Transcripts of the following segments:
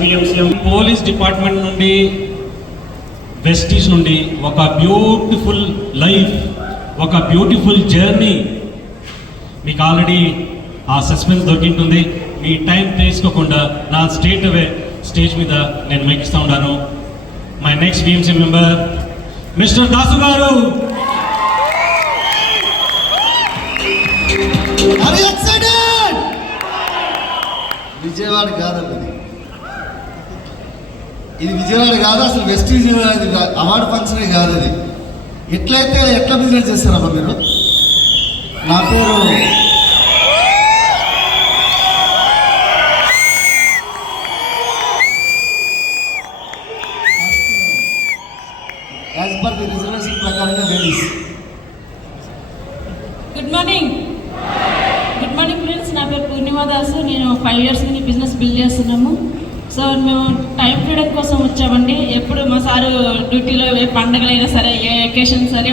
BMCM police department నుండి Vestige నుండి ఒక బ్యూటిఫుల్ లైఫ్, ఒక బ్యూటిఫుల్ జర్నీ మీకు ఆల్రెడీ ఆ సస్పెన్స్ దొరికింటుంది. మీ టైం తీసుకోకుండా నా స్ట్రేట్ అవే స్టేజ్ మీద నేను మైకిస్తూ ఉన్నాను. My next BMC member mister Dasu గారు. విజయవాడ కాదండి, ఇది విజయవాడ కాదు, అసలు వెస్టీజ్ అవార్డు ఫంక్షనే కాదు. అది ఎట్లా బిజినెస్ చేస్తారమ్మా మీరు? నా పేరు యాజ్ పర్ ది రిజర్వేషన్ ప్రకారంగా లేడీస్. గుడ్ మార్నింగ్ ఫ్రెండ్స్, నా పేరు పూర్ణిమా దాసు. నేను 5 years నుంచి బిజినెస్ బిల్డ్ చేస్తున్నాము. సో మేము టైం ఫ్రీడమ్ కోసం వచ్చామండి. ఎప్పుడు మా సారు డ్యూటీలో ఏ పండుగలైనా సరే, ఏ వెకేషన్ సరే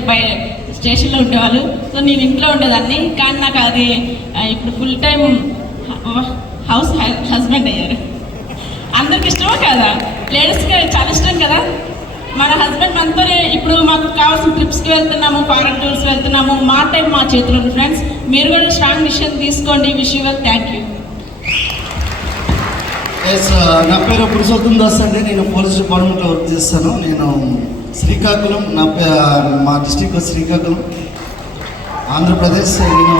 స్టేషన్లో ఉండేవాళ్ళు. సో నేను ఇంట్లో ఉండేదాన్ని, కానీ నాకు అది ఇప్పుడు ఫుల్ టైం హౌస్ హస్బెండ్ అయ్యారు. అందరికి ఇష్టమో కదా, లేడీస్కి చాలా ఇష్టం కదా. మన హస్బెండ్ మనతోనే ఇప్పుడు మాకు కావాల్సిన ట్రిప్స్కి వెళ్తున్నాము, ఫారెన్ టూర్స్ వెళ్తున్నాము. మా టైం మా చేతిలో ఉంది ఫ్రెండ్స్. మీరు కూడా స్ట్రాంగ్ డిసిషన్ తీసుకోండి. Wish you well. Thank you. నా పేరు పురుషోత్తం దాస్ అండి. నేను పోలీస్ డిపార్ట్మెంట్లో వర్క్ చేస్తాను. నేను శ్రీకాకుళం, మా డిస్టిక్ శ్రీకాకుళం, ఆంధ్రప్రదేశ్. నేను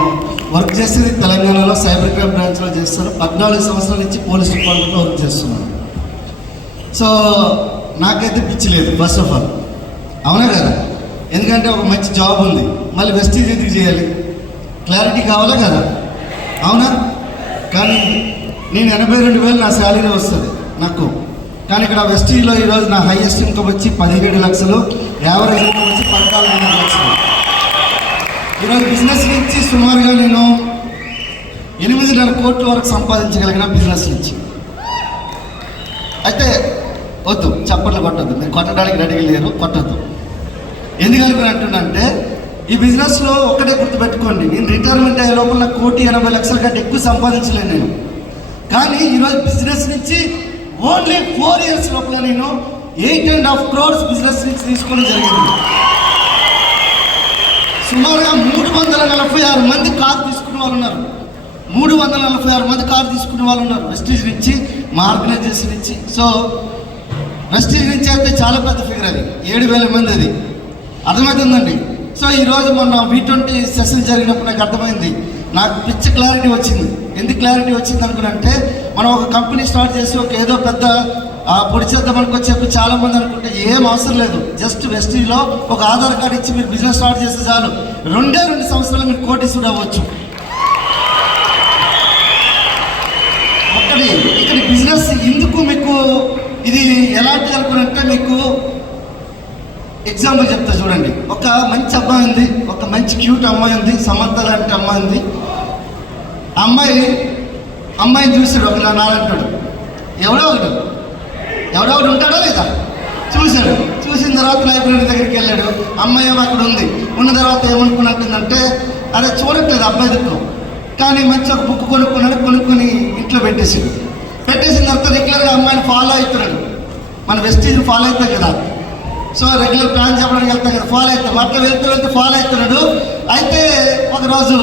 వర్క్ చేసేది తెలంగాణలో సైబర్ క్రైమ్ బ్రాంచ్లో చేస్తాను. 14 సంవత్సరాల నుంచి పోలీస్ డిపార్ట్మెంట్లో వర్క్ చేస్తున్నాను. సో నాకైతే పిచ్చి లేదు ఫస్ట్ ఆఫ్ ఆల్, అవునా కదా? ఎందుకంటే ఒక మంచి జాబ్ ఉంది, మళ్ళీ వెస్టీజ్ ఎందుకు చేయాలి? క్లారిటీ కావాలా కదా, అవునా? కానీ నేను 82,000 నా శాలరీ వస్తుంది నాకు. కానీ ఇక్కడ వెస్టీజ్లో ఈరోజు నా హైయెస్ట్ ఇన్కమ్ వచ్చి 17 లక్షలు, యావరేజ్ ఇన్కమ్ వచ్చి 14 లక్షలు. ఈరోజు బిజినెస్ నుంచి సుమారుగా నేను 8.5 కోట్ల వరకు సంపాదించగలిగిన బిజినెస్ నుంచి. అయితే వద్దు, చప్పట్లు కొట్టద్దు, మీరు కొట్టడానికి రెడీగా లేరు, కొట్టద్దు. ఎందుకని అంటున్నానంటే, ఈ బిజినెస్లో ఒక్కటే గుర్తుపెట్టుకోండి, నేను రిటైర్మెంట్ అయ్యే లోపల 1,80,00,000 కంటే ఎక్కువ సంపాదించలేను నేను. కానీ ఈరోజు బిజినెస్ నుంచి ఓన్లీ 4 years లోపల నేను 8.5 crores బిజినెస్ నుంచి తీసుకోవడం జరిగింది. సుమారుగా 346 మంది కారు తీసుకునే వాళ్ళు ఉన్నారు. 346 మంది కారు తీసుకునే వాళ్ళు ఉన్నారు వెస్టీజ్ నుంచి, మా ఆర్గనైజేషన్ నుంచి. సో వెస్టీజ్ నుంచి అయితే చాలా పెద్ద ఫిగర్, అది 7,000 మంది, అది అర్థమవుతుందండి. సో ఈరోజు మొన్న V20 సెషన్ జరిగినప్పుడు నాకు అర్థమైంది, నాకు పిచ్చ క్లారిటీ వచ్చింది. ఎందుకు క్లారిటీ వచ్చింది అనుకున్నంటే, మనం ఒక కంపెనీ స్టార్ట్ చేసి ఒక ఏదో పెద్ద పొడి చేద్దాం అనుకొని చెప్పి చాలామంది అనుకుంటే ఏం అవసరం లేదు. జస్ట్ వెస్టీజ్లో ఒక ఆధార్ కార్డు ఇచ్చి మీరు బిజినెస్ స్టార్ట్ చేస్తే చాలు, 2 సంవత్సరాలు మీరు కోటీశ్వరుడు అవ్వచ్చు. ఇక్కడ బిజినెస్ ఎందుకు మీకు ఇది ఎలాంటి అనుకున్నంటే, మీకు ఎగ్జాంపుల్ చెప్తా చూడండి. ఒక మంచి అమ్మాయి ఉంది, ఒక మంచి క్యూట్ అమ్మాయి ఉంది, సమంత లాంటి అమ్మాయి ఉంది. అమ్మాయిని చూసాడు ఒక నాలంటాడు, ఎవడో ఒకడు ఉంటాడో లేదా, చూశాడు. చూసిన తర్వాత లైబ్రరీ దగ్గరికి వెళ్ళాడు, అమ్మాయి ఏమో అక్కడ ఉంది. ఉన్న తర్వాత ఏమనుకున్నట్టుందంటే, అదే చూడట్లేదు అబ్బాయి దుఃఖం, కానీ మంచి ఒక బుక్ కొనుక్కొని ఇంట్లో పెట్టేసాడు. పెట్టేసిన తర్వాత రెగ్యులర్గా అమ్మాయిని ఫాలో అవుతున్నాడు. మన వెస్టీజ్ని ఫాలో అవుతాం కదా, సో రెగ్యులర్ ప్లాన్ చెప్పడానికి వెళ్తాం కదా, ఫాలో అవుతాం. అట్లా వెళ్తూ ఫాలో అవుతున్నాడు. అయితే ఒకరోజు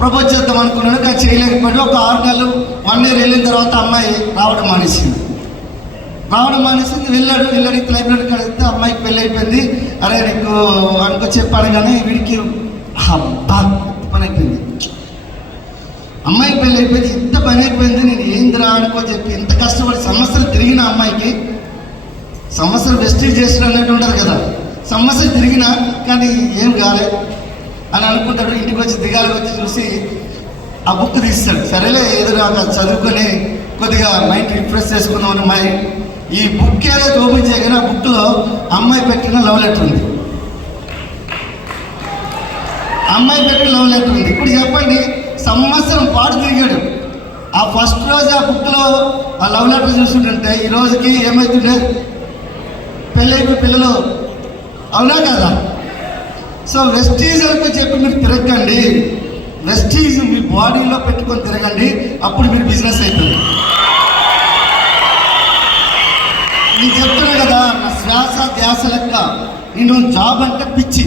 ప్రపోజ్ చేద్దాం అనుకున్నాడు, కానీ చేయలేకపోయాడు. ఒక 6 నెలలు 1 year వెళ్ళిన తర్వాత అమ్మాయి రావడం మానేసింది. వెళ్ళాడు లైబ్రరీకి అడిగితే అమ్మాయికి పెళ్ళి అయిపోయింది. అరే నీకు అనుకో చెప్పాను, కానీ వీడికి పని అయిపోయింది. అమ్మాయికి పెళ్ళి అయిపోయింది, ఇంత పని అయిపోయింది, నేను ఏందిరా అనుకో చెప్పి ఎంత కష్టపడి సంవత్సరం తిరిగిన అమ్మాయికి, సంవత్సరం వెస్టీజ్ చేసిన అన్నట్టు ఉంటుంది కదా, సంవత్సరం తిరిగినా కానీ ఏం కాలేదు అని అనుకుంటాడు. ఇంటికి వచ్చి దిగాలికి వచ్చి చూసి ఆ బుక్ తీస్తాడు. సరేలే ఏదో నాకు చదువుకొని కొద్దిగా మైండ్ రిఫ్రెష్ చేసుకుందామని మైండ్ ఈ బుక్ ఏదైతే ఓపెన్ చేయగానే ఆ బుక్లో అమ్మాయి పెట్టిన లవ్ లెటర్ ఉంది. ఇప్పుడు చెప్పండి, సంవత్సరం పాటు తిరిగాడు. ఆ ఫస్ట్ రోజు ఆ బుక్లో ఆ లవ్ లెటర్ చూస్తుంటే ఈ రోజుకి ఏమవుతుండే, పెళ్ళైపోయి పిల్లలు, అవునా కదా? సో వెస్టీజ్ అనుకో చెప్పి మీరు తిరగండి, వెస్టీజ్ మీ బాడీలో పెట్టుకొని తిరగండి, అప్పుడు మీరు బిజినెస్ అవుతుంది. నేను చెప్తున్నా కదా, నా శ్వాస ధ్యాస లెక్క నేను జాబ్ అంటే పిచ్చి,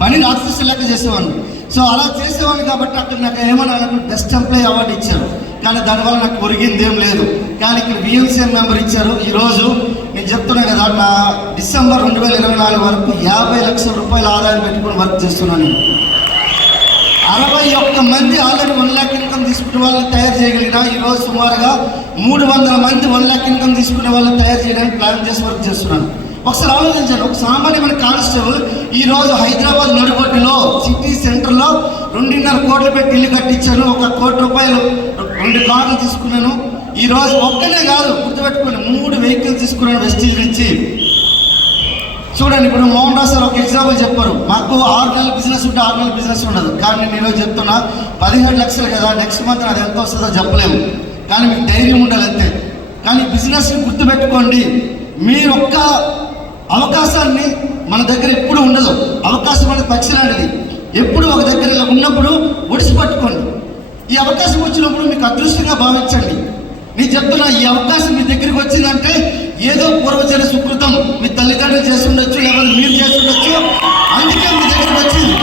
పని రాక్షస లెక్క చేసేవాడిని. సో అలా చేసేవాడిని కాబట్టి అక్కడ నాకు ఏమన్నా బెస్ట్ ఎంప్లాయీ అవార్డు ఇచ్చారు, కానీ దానివల్ల నాకు ఒరిగింది ఏం లేదు. కానీ ఇక్కడ బిఎంసీఎం మెంబర్ ఇచ్చారు. ఈరోజు నేను చెప్తున్నా కదా, నా డిసెంబర్ 2024 వరకు 50 లక్షల రూపాయల ఆదాయం పెట్టుకుని వర్క్ చేస్తున్నాను. 61 మంది ఆల్రెడీ 1 లక్ష ఇన్కమ్ తీసుకునే వాళ్ళని తయారు చేయగలిగిన. ఈరోజు సుమారుగా 300 మంది 1 లక్ష ఇన్కమ్ తీసుకునే వాళ్ళని తయారు చేయడానికి ప్లాన్ చేసి వర్క్ చేస్తున్నాను. ఒకసారి ఆలోచించండి, ఒక సామాన్యమైన కానిస్టేబుల్ ఈరోజు హైదరాబాద్ నడుబొడ్డులో సిటీ సెంటర్లో 2.5 కోట్లు పెట్టి ఇల్లు కట్టించాను. 1 కోటి రూపాయలు 2 కార్లు తీసుకున్నాను. ఈరోజు ఒక్కనే కాదు, గుర్తుపెట్టుకుని 3 వెహికల్స్ తీసుకున్నాను వెస్టీజ్ నుంచి. చూడండి, ఇప్పుడు మోహన్ రావు సార్ ఒక ఎగ్జాంపుల్ చెప్పారు, మాకు 6 నెలల బిజినెస్ ఉంటే 6 నెలల బిజినెస్ ఉండదు. కానీ నేను ఈరోజు చెప్తున్నా 17 లక్షలు కదా, నెక్స్ట్ మంత్ అది ఎంత వస్తుందో చెప్పలేము, కానీ మీకు ధైర్యం ఉండాలి అంతే. కానీ బిజినెస్ని గుర్తుపెట్టుకోండి, మీరు ఒక్క అవకాశాన్ని మన దగ్గర ఎప్పుడు ఉండదు. అవకాశం అనేది పక్షి లాంటిది, ఎప్పుడు ఒక దగ్గర ఇలా ఉన్నప్పుడు ఒడిసి పట్టుకోండి. ఈ అవకాశం వచ్చినప్పుడు మీకు అదృష్టంగా భావించండి. నేను చెప్తున్నా, ఈ అవకాశం మీ దగ్గరికి వచ్చిందంటే ఏదో పూర్వజన సుకృతం మీ తల్లిదండ్రులు చేసి ఉండొచ్చు, లేకపోతే మీరు చేసి ఉండొచ్చు, అందుకే మీ దగ్గరికి వచ్చింది.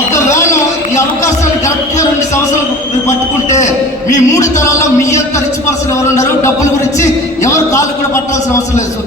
ఒకవేళ ఈ అవకాశాన్ని కరెక్ట్గా 2 సంవత్సరాలు మీరు పట్టుకుంటే మీ 3 తరాల్లో మీ అంత రిచ్ పర్సన్ ఎవరు ఉన్నారు, డబ్బుల గురించి ఎవరు కాళ్ళు కూడా పట్టాల్సిన అవసరం లేదు. సో